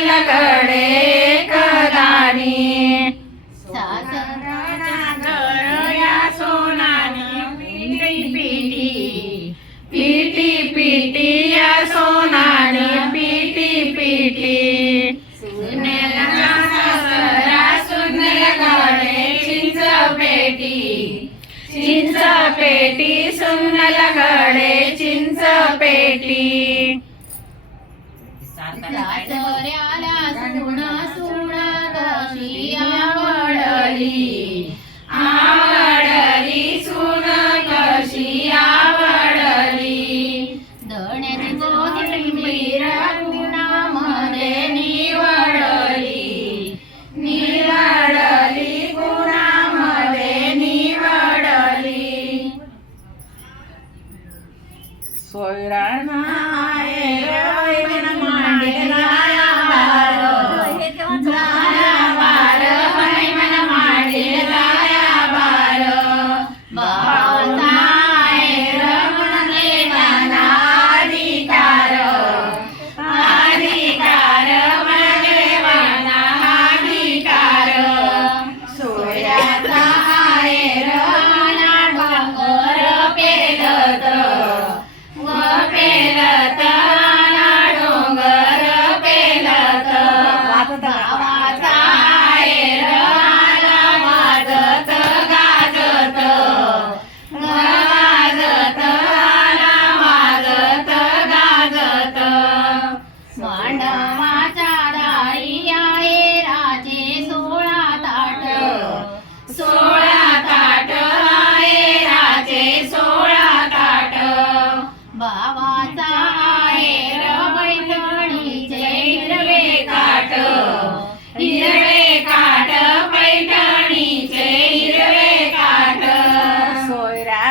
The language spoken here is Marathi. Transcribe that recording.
लगडे कदानी सासरच्या सोनानी पिटी पिटी पिटी या सोनानी पिटी पिटी सुनेला सासरा सुने लगडे चिंच पेटी चिंच पेटी सुन लगडे चिंच पेटी सासऱ्याला सुन कशी आवडली आवडली सुन कशी आवडली धण्याची कोथिंबीर गुणामध्ये निवडली निवडली गुणामध्ये निवडली सोयराना मांडवाच्या दारी आहे राजे 16 ताट 16 ताट आहे राजे 16 ताट भावाचा आहे